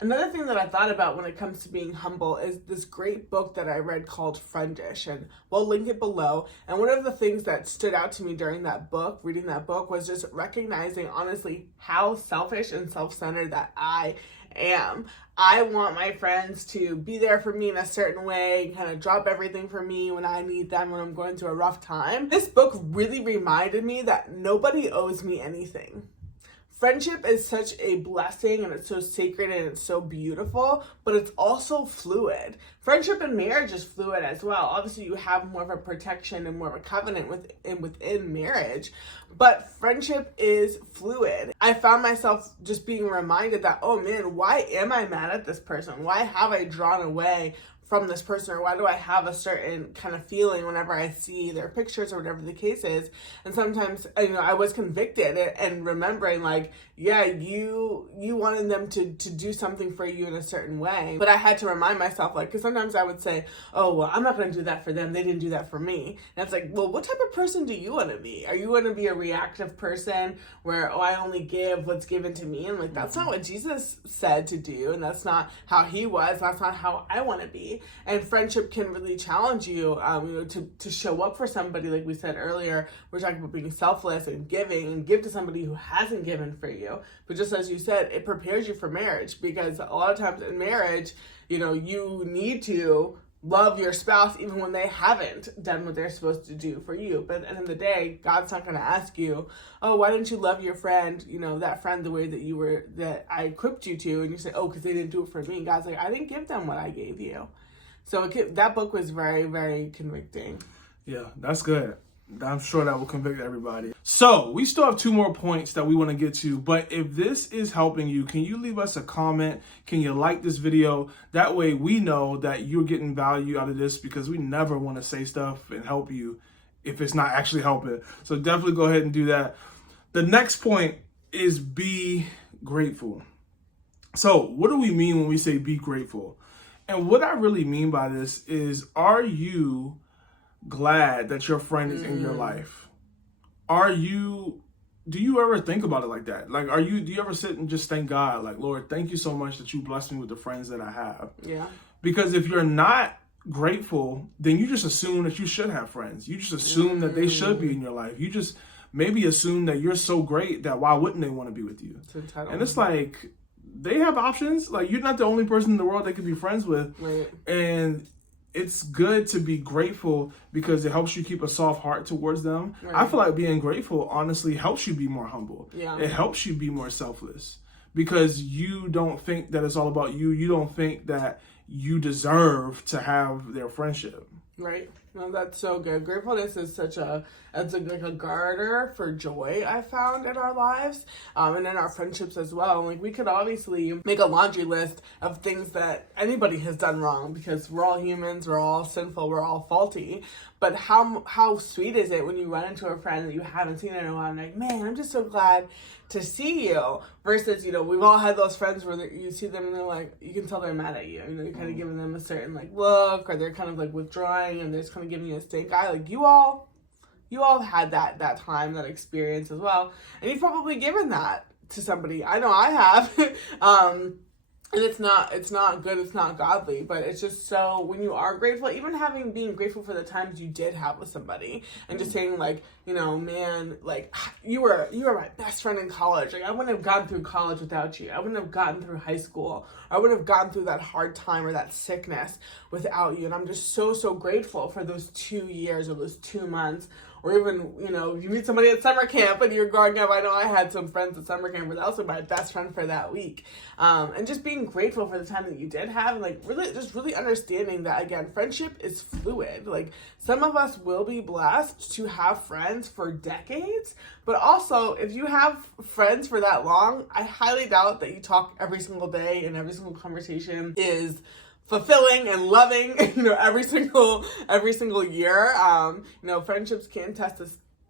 Another thing that I thought about when it comes to being humble is this great book that I read called Friendish, and we'll link it below. And one of the things that stood out to me during that book, reading that book, was just recognizing honestly how selfish and self-centered that I am. I want my friends to be there for me in a certain way, kind of drop everything for me when I need them, when I'm going through a rough time. This book really reminded me that nobody owes me anything. Friendship is such a blessing and it's so sacred and it's so beautiful, but it's also fluid. Friendship and marriage is fluid as well. Obviously, you have more of a protection and more of a covenant within marriage, but friendship is fluid. I found myself just being reminded that, oh man, why am I mad at this person? Why have I drawn away from this person, or why do I have a certain kind of feeling whenever I see their pictures or whatever the case is? And sometimes, I was convicted and remembering like, yeah, you wanted them to do something for you in a certain way, but I had to remind myself, like, because sometimes I would say, oh, well, I'm not going to do that for them. They didn't do that for me. And it's like, well, what type of person do you want to be? Are you going to be a reactive person where, oh, I only give what's given to me? And like, that's not what Jesus said to do. And that's not how he was. That's not how I want to be. And friendship can really challenge you, to show up for somebody. Like we said earlier, we're talking about being selfless and giving, and give to somebody who hasn't given for you. But just as you said, it prepares you for marriage, because a lot of times in marriage, you need to love your spouse even when they haven't done what they're supposed to do for you. But at the end of the day, God's not going to ask you, oh, why didn't you love your friend, that friend the way that I equipped you to? And you say, oh, because they didn't do it for me. God's like, I didn't give them what I gave you. So that book was very, very convicting. Yeah, that's good. I'm sure that will convict everybody. So we still have 2 more points that we want to get to, but if this is helping you, can you leave us a comment? Can you like this video? That way we know that you're getting value out of this, because we never want to say stuff and help you if it's not actually helping. So definitely go ahead and do that. The next point is be grateful. So what do we mean when we say be grateful? And what I really mean by this is, are you glad that your friend is in your life? Do you ever think about it like that? Like, do you ever sit and just thank God, like, Lord, thank you so much that you blessed me with the friends that I have? Yeah. Because if you're not grateful, then you just assume that you should have friends. You just assume that they should be in your life. You just maybe assume that you're so great that why wouldn't they want to be with you? And it's like, they have options. Like, you're not the only person in the world they could be friends with. Right. And it's good to be grateful, because it helps you keep a soft heart towards them. Right. I feel like being grateful honestly helps you be more humble. Yeah. It helps you be more selfless, because you don't think that it's all about you. You don't think that you deserve to have their friendship. Right. No, that's so good. Gratefulness is like a garter for joy, I found, in our lives, and in our friendships as well. Like, we could obviously make a laundry list of things that anybody has done wrong, because we're all humans, we're all sinful, we're all faulty. But how sweet is it when you run into a friend that you haven't seen in a while and like, man, I'm just so glad to see you, versus, we've all had those friends where you see them and they're like, you can tell they're mad at you. You're kind of giving them a certain like look, or they're kind of like withdrawing and they're just kind of giving you a stink eye. Like, you all have had that time, that experience as well. And you've probably given that to somebody. I know I have. And it's not good, it's not godly, but it's just so, when you are grateful, even being grateful for the times you did have with somebody, and just saying like, man, like, you were my best friend in college. Like, I wouldn't have gotten through college without you. I wouldn't have gotten through high school. I wouldn't have gotten through that hard time or that sickness without you. And I'm just so, so grateful for those 2 years or those 2 months. Or even, you meet somebody at summer camp and you're growing up. I know I had some friends at summer camp, but that was my best friend for that week. And just being grateful for the time that you did have, and like really understanding that, again, friendship is fluid. Like, some of us will be blessed to have friends for decades, but also if you have friends for that long, I highly doubt that you talk every single day and every single conversation is fulfilling and loving, every single year. Friendships can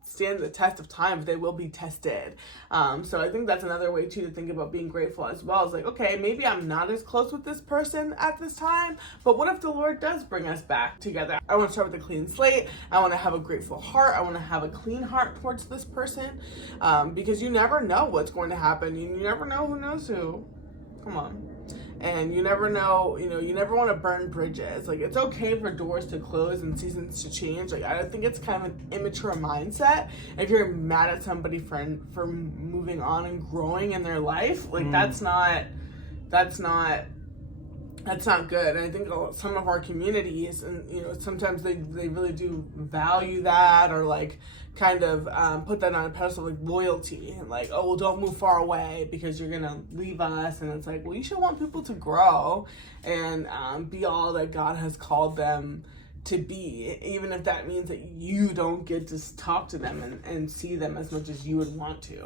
stand the test of time, but they will be tested. So I think that's another way too to think about being grateful as well. It's like, okay, maybe I'm not as close with this person at this time, but what if the Lord does bring us back together? I want to start with a clean slate. I want to have a grateful heart. I want to have a clean heart towards this person, because you never know what's going to happen. You never know who knows who. Come on. And you never know, you never want to burn bridges. Like, it's okay for doors to close and seasons to change. Like, I think it's kind of an immature mindset if you're mad at somebody for moving on and growing in their life. Like, that's not good. And I think some of our communities, and sometimes they really do value that, or like kind of put that on a pedestal, like loyalty, and like, oh, well, don't move far away because you're gonna leave us. And it's like, well, you should want people to grow and be all that God has called them to be, even if that means that you don't get to talk to them and see them as much as you would want to.